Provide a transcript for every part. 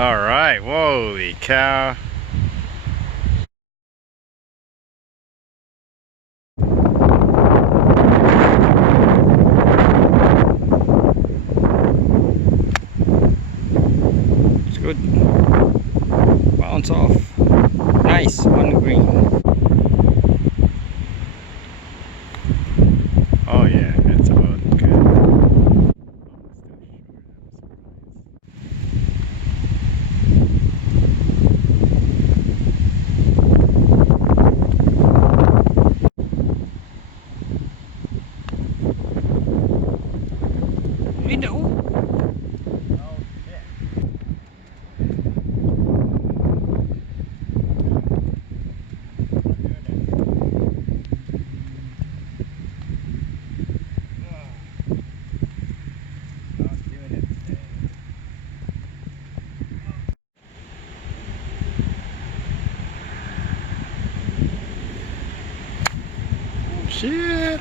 All right, holy cow. It's good. Bounce off. Nice on the green. Oh yeah, it's about good. Hey, no. Shit.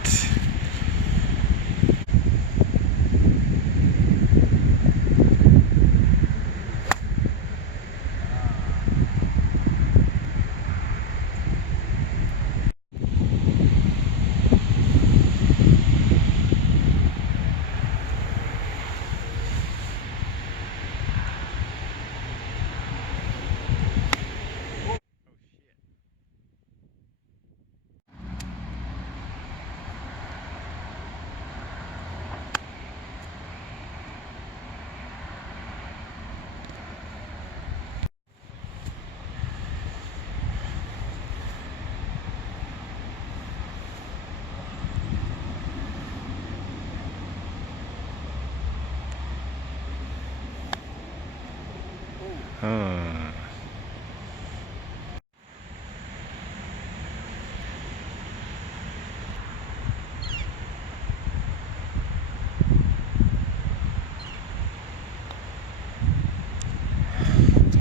Hmm.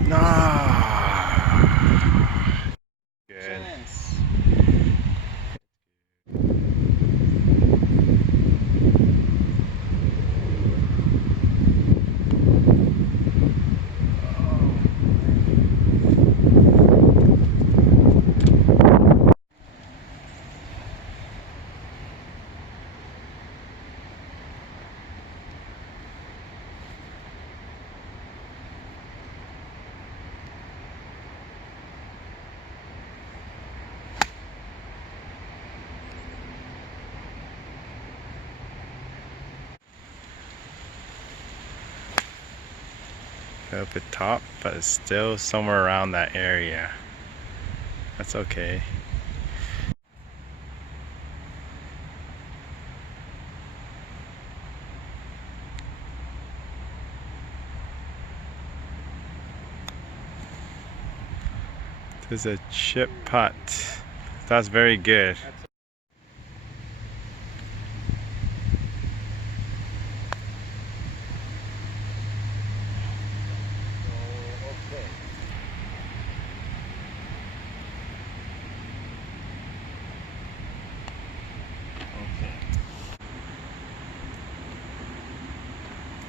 No. Good. Up at top, but it's still somewhere around that area. That's okay. This is a chip putt. That's very good.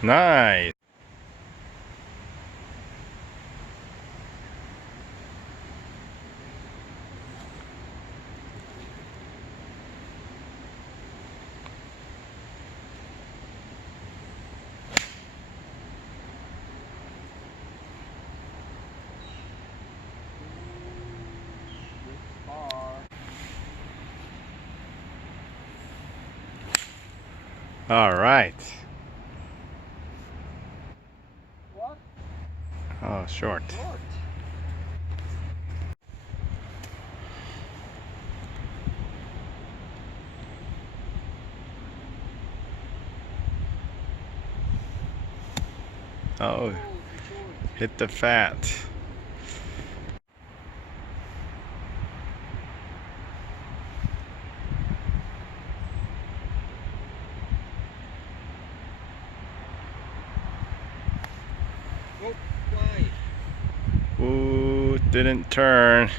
Nice. All right. What? Oh, short. Oh, hit the fat. Oh, why? Ooh, didn't turn.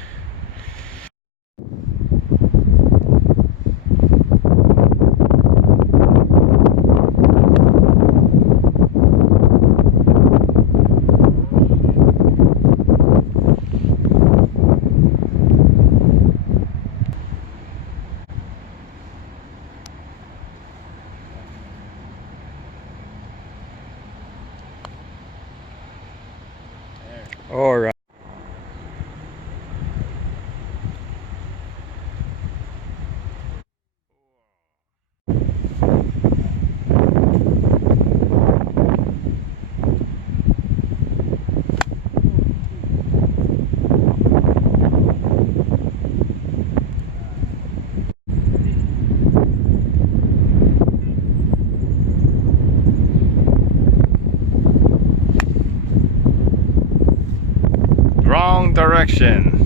All right. Wrong direction.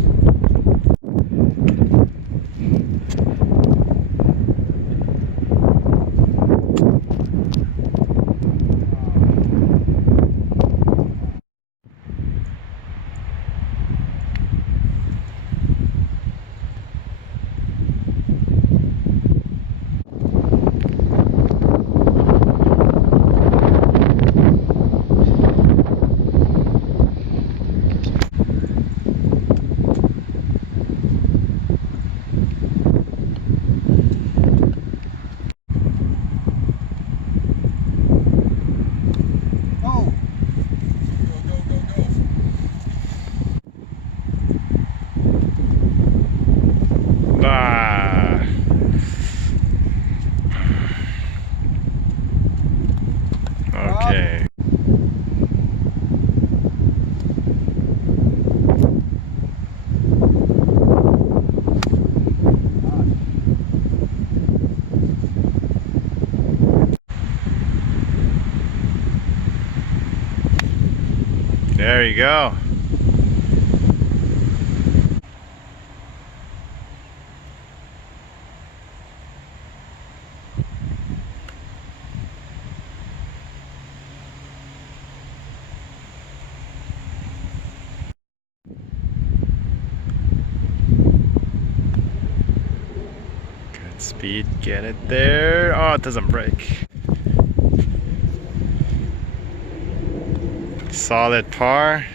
Go. Go, go, go, go. Ah. Okay. There you go. Good speed, get it there. Oh, it doesn't break. Solid par.